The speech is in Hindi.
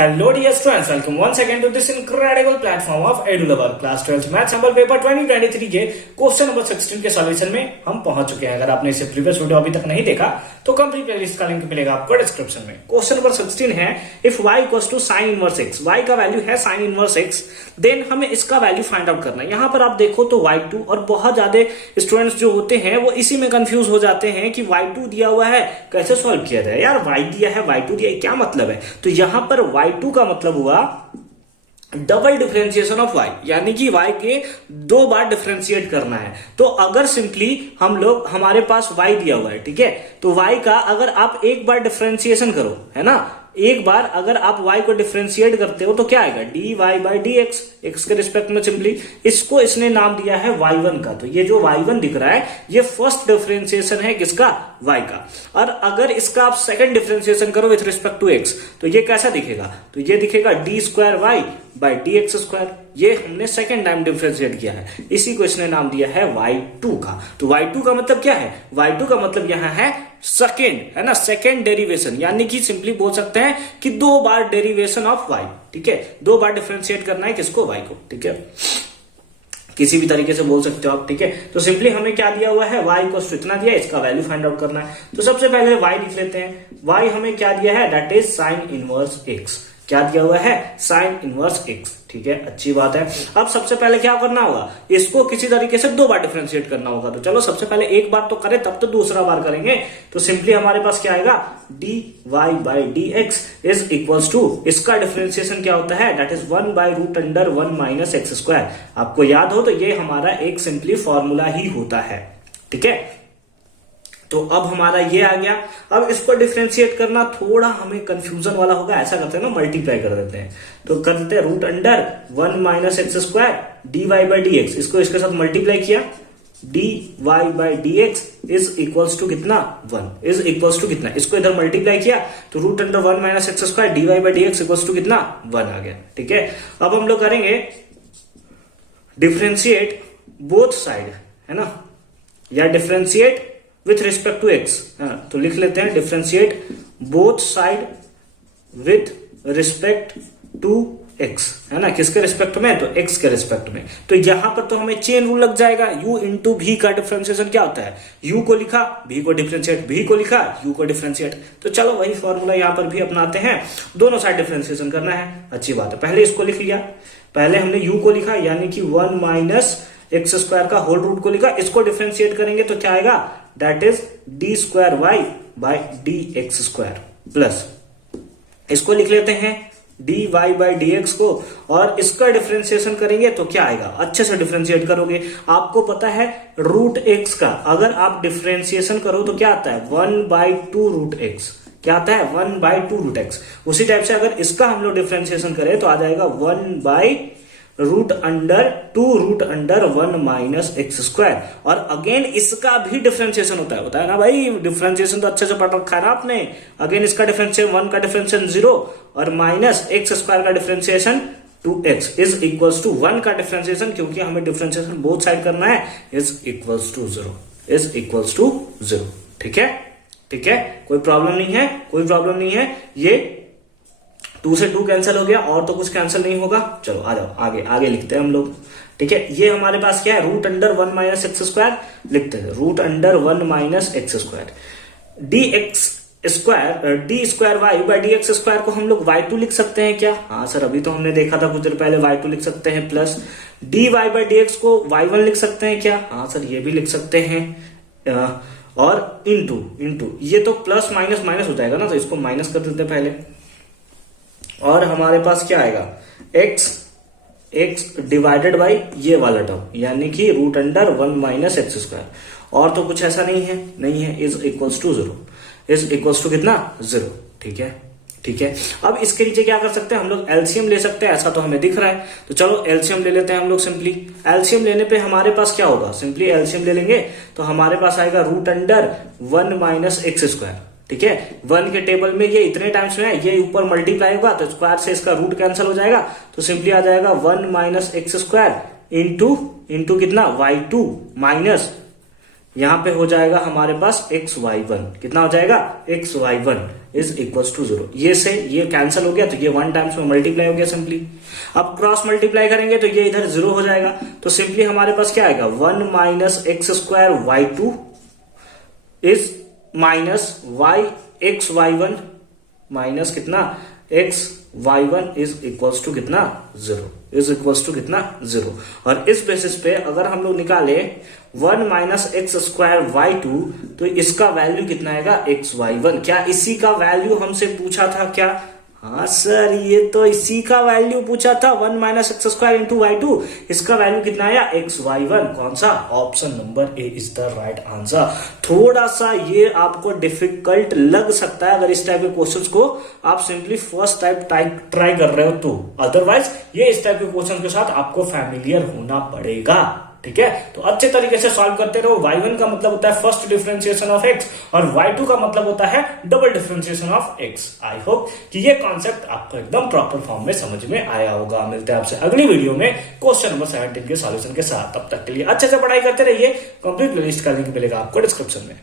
Hello dear students, welcome once again to this incredible platform of EduLover Class 12 Math Sample Paper 2023 के क्वेश्चन नंबर 16 के सॉल्यूशन में हम पहुंच चुके हैं। अगर आपने इसे प्रीवियस वीडियो अभी तक नहीं देखा तो कंप्लीट प्लेलिस्ट का लिंक मिलेगा आपको डिस्क्रिप्शन में। क्वेश्चन नंबर 16 है if y equals to sine inverse x, y का वैल्यू है साइन इनवर्स x, देन हमें इसका वैल्यू फाइंड आउट करना है। यहाँ पर आप देखो तो y2 और बहुत ज्यादा स्टूडेंट्स जो होते हैं वो इसी में कंफ्यूज हो जाते हैं कि y2 दिया हुआ है कैसे सॉल्व किया जाए। यार y दिया है, y2 दिया है, क्या मतलब है? तो यहाँ पर y2 का मतलब हुआ डबल डिफरेंशिएशन ऑफ y, यानी कि y के दो बार डिफरेंशिएट करना है। तो अगर सिंपली हम लोग हमारे पास y दिया हुआ है, ठीक है, तो y का अगर आप एक बार डिफरेंशिएशन करो, है ना, एक बार अगर आप y को डिफरेंशिएट करते हो तो क्या आएगा dy by D x, x के रिस्पेक्ट में सिंपली। इसको इसने नाम दिया है y1 का। तो ये जो y1 दिख रहा है ये फर्स्ट डिफरेंशिएशन है किसका, y का। और अगर इसका आप सेकंड डिफरेंशिएशन करो विथ रिस्पेक्ट टू x तो ये कैसा दिखेगा, तो ये दिखेगा D square Y by D X square. ये हमने सेकंड टाइम डिफरेंशिएट किया है, इसी को इसने नाम दिया है y2 का। तो y2 का मतलब क्या है, y2 का मतलब यहाँ है सेकेंड, है ना, सेकेंड डेरिवेशन, यानी कि सिंपली बोल सकते हैं कि दो बार डेरिवेशन ऑफ y, ठीक है, दो बार डिफरेंशिएट करना है किसको, y को, ठीक है, किसी भी तरीके से बोल सकते हो आप, ठीक है। तो सिंपली हमें क्या दिया हुआ है, y को इतना दिया, इसका वैल्यू फाइंड आउट करना है। तो सबसे पहले y लिख लेते हैं। y हमें क्या दिया है, that is sine inverse x। क्या दिया हुआ है, साइन इनवर्स x, ठीक है, अच्छी बात है। अब सबसे पहले क्या करना होगा, इसको किसी तरीके से दो बार डिफरेंशिएट करना होगा। तो चलो सबसे पहले एक बार तो करें तब तो दूसरा बार करेंगे। तो सिंपली हमारे पास क्या आएगा, dy by D X is equals to, इसका डिफरेंशिएशन क्या होता है, that is 1 by root under 1 minus X square. आपको याद हो तो ये हमारा एक सिंपली फॉर्मूला ही होता है, ठीक है। तो अब हमारा ये आ गया। अब इसको डिफरेंशिएट करना थोड़ा हमें कंफ्यूजन वाला होगा, ऐसा करते हैं ना, मल्टीप्लाई कर देते हैं। तो कर देते हैं root under 1 minus X square D Y by D X, इसको इसके साथ मल्टीप्लाई किया, D Y by D X is equals to कितना, 1, इज इक्वल्स टू कितना, इसको इधर मल्टीप्लाई किया तो root under 1 minus X square D Y by D X equals to कितना, 1 आ गया, ठीक है। अब हम लोग करेंगे डिफरेंशिएट बोथ साइड, है ना, या differentiate with respect to X. तो लिख लेते हैं differentiate both side with respect to X, है ना, किसके रिस्पेक्ट में, तो एक्स के रिस्पेक्ट में। तो यहां पर तो हमें चेन रूल लग जाएगा, u इंटू भी का डिफरेंशिएशन क्या होता है, u को लिखा v को डिफरेंशिएट, v को लिखा u को डिफरेंशिएट। तो चलो वही फॉर्मूला यहां पर भी अपनाते हैं, दोनों साइड डिफरेंशिएशन करना है, अच्छी बात है। पहले इसको लिख लिया, पहले हमने u को लिखा यानी कि 1 माइनस एक्स स्क्वायर का होल रूट को लिखा, इसको डिफरेंशिएट करेंगे तो क्या आएगा, that is D square Y by D X square plus, इसको लिख लेते हैं D Y by D X को, और इसका डिफरेंशिएशन करेंगे तो क्या आएगा, अच्छे से डिफरेंशिएट करोगे। आपको पता है रूट एक्स का अगर आप डिफरेंशिएशन करो तो क्या आता है, 1 बाई 2 रूट एक्स, क्या आता है, 1 बाई 2 रूट एक्स। उसी टाइप से अगर इसका हम लोग डिफरेंशिएशन करें तो आ जाएगा 1 by root under 2 root under 1 minus X square. और अगेन इसका भी डिफरेंशिएशन होता है ना भाई, डिफरेंशिएशन तो अच्छे से पढ़ रखा है ना आपने। अगेन इसका डिफरेंशिएशन 1 का डिफरेंशिएशन 0 और माइनस एक्स स्क्वायर का differentiation 2x is equals to 1 का डिफरेंशिएशन, क्योंकि हमें डिफरेंशिएशन बोथ साइड करना है, is equals to 0, is equals to 0, ठीक है, ठीक है, कोई प्रॉब्लम नहीं है, कोई प्रॉब्लम नहीं है। ये 2 से 2 कैंसिल हो गया और तो कुछ कैंसिल नहीं होगा। चलो आ जाओ आगे, आगे लिखते हैं हम लोग, ठीक है। ये हमारे पास क्या है, root under 1 minus X square लिखते हैं, root under 1 minus X square D X square, D square Y by D X square को हम लोग y2 लिख सकते हैं क्या, हाँ सर अभी तो हमने देखा था कुछ देर पहले, y2 लिख सकते हैं, plus D Y by D X को y1 लिख सकते हैं क्या, हाँ सर ये भी लिख सकते हैं, और इंटू ये तो प्लस माइनस माइनस हो जाएगा ना, तो इसको माइनस कर देते हैं पहले, और हमारे पास क्या आएगा, x डिवाइडेड बाई ये वाला टर्म, यानी कि root under 1 minus X square, और तो कुछ ऐसा नहीं है, is equals to 0, is equals to कितना, 0, ठीक है, ठीक है। अब इसके नीचे क्या कर सकते हैं हम लोग, एलसीएम ले सकते हैं, ऐसा तो हमें दिख रहा है। तो चलो एलसीएम ले लेते हैं हम लोग। सिंपली एलसीएम लेने पे हमारे पास क्या होगा, सिंपली एलसीएम ले लेंगे तो हमारे पास आएगा root under 1 minus X square, ठीक है। 1 के टेबल में ये इतने टाइम्स में है, ये ऊपर मल्टीप्लाई होगा तो स्क्वायर से इसका रूट कैंसिल हो जाएगा, तो सिंपली आ जाएगा 1 माइनस एक्स स्क्वायर इंटू कितना, y2 माइनस यहां पे हो जाएगा हमारे पास xy1, कितना हो जाएगा, xy1, इज इक्वल्स टू 0। ये से ये कैंसिल हो गया तो ये 1 टाइम्स में मल्टीप्लाई हो गया सिंपली। अब क्रॉस मल्टीप्लाई करेंगे तो ये इधर 0 हो जाएगा, तो सिंपली हमारे पास क्या आएगा 1 minus X square Y two is minus Y X Y one minus कितना X Y one is equals to कितना 0, इज इक्वल्स टू कितना 0। और इस बेसिस पे अगर हम लोग निकाले 1 minus X square Y two तो इसका वैल्यू कितना आएगा एक्स वाई वन। क्या इसी का वैल्यू हमसे पूछा था क्या? हाँ सर, ये तो इसी का वैल्यू पूछा था 1 minus X square into Y two. इसका वैल्यू कितना आया एक्स वाई वन। कौन सा? Option number A is the right answer. थोड़ा सा ये आपको डिफिकल्ट लग सकता है अगर इस टाइप के क्वेश्चंस को आप सिंपली फर्स्ट टाइप ट्राई कर रहे हो तो, अदरवाइज ये इस टाइप के क्वेश्चन के साथ आपको फैमिलियर होना पड़ेगा। ठीक है, तो अच्छे तरीके से सॉल्व करते रहो। y1 का मतलब होता है फर्स्ट डिफरेंशिएशन ऑफ x और y2 का मतलब होता है double differentiation of x। I hope कि ये कॉन्सेप्ट आपको एकदम प्रॉपर फॉर्म में समझ में आया होगा। मिलते हैं आपसे अगली वीडियो में क्वेश्चन नंबर 17 के सॉल्यूशन के साथ। तब तक के लिए अच्छे से पढ़ाई करते रहिए। कंप्लीट लिस्ट का लिंक मिलेगा आपको डिस्क्रिप्शन में।